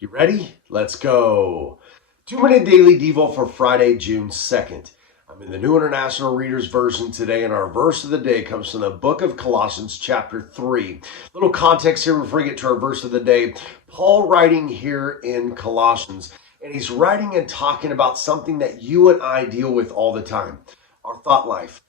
You ready? Let's go. 2-minute daily devo for Friday, June 2nd. I'm in the New International Reader's Version today, and our verse of the day comes from the book of Colossians, chapter 3. Little context here before we get to our verse of the day. Paul writing here in Colossians, and he's writing and talking about something that you and I deal with all the time, our thought life.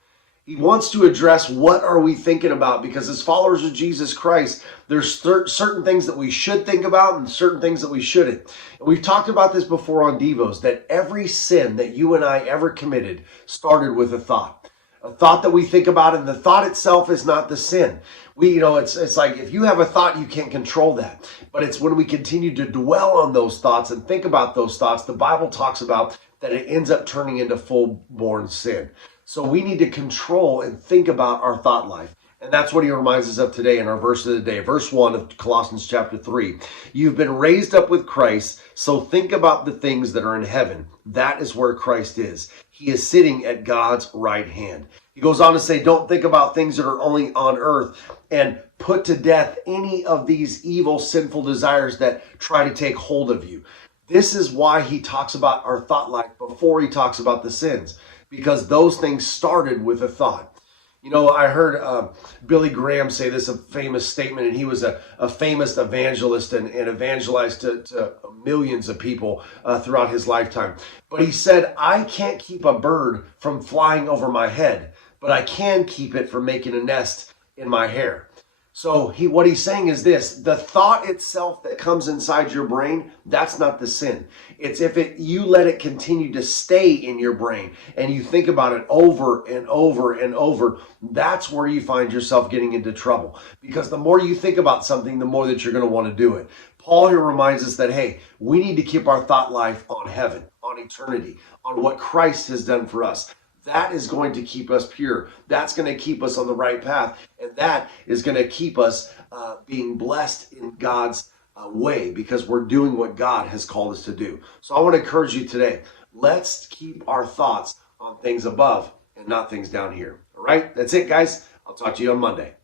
He wants to address what are we thinking about, because as followers of Jesus Christ, there's certain things that we should think about and certain things that we shouldn't. And we've talked about this before on Devos, that every sin that you and I ever committed started with a thought that we think about, and the thought itself is not the sin. It's like if you have a thought, you can't control that. But it's when we continue to dwell on those thoughts and think about those thoughts, the Bible talks about that it ends up turning into full-born sin. So we need to control and think about our thought life. And that's what he reminds us of today in our verse of the day. Verse 1 of Colossians chapter 3. You've been raised up with Christ, so think about the things that are in heaven. That is where Christ is. He is sitting at God's right hand. He goes on to say, don't think about things that are only on earth, and put to death any of these evil, sinful desires that try to take hold of you. This is why he talks about our thought life before he talks about the sins, because those things started with a thought. I heard Billy Graham say this, a famous statement, and he was a famous evangelist and evangelized to millions of people throughout his lifetime. But he said, I can't keep a bird from flying over my head, but I can keep it from making a nest in my hair. So what he's saying is this: the thought itself that comes inside your brain, that's not the sin. It's if you let it continue to stay in your brain and you think about it over and over and over, that's where you find yourself getting into trouble. Because the more you think about something, the more that you're going to want to do it. Paul here reminds us that, hey, we need to keep our thought life on heaven, on eternity, on what Christ has done for us. That is going to keep us pure. That's going to keep us on the right path. And that is going to keep us being blessed in God's way, because we're doing what God has called us to do. So I want to encourage you today. Let's keep our thoughts on things above and not things down here. All right? That's it, guys. I'll talk to you on Monday.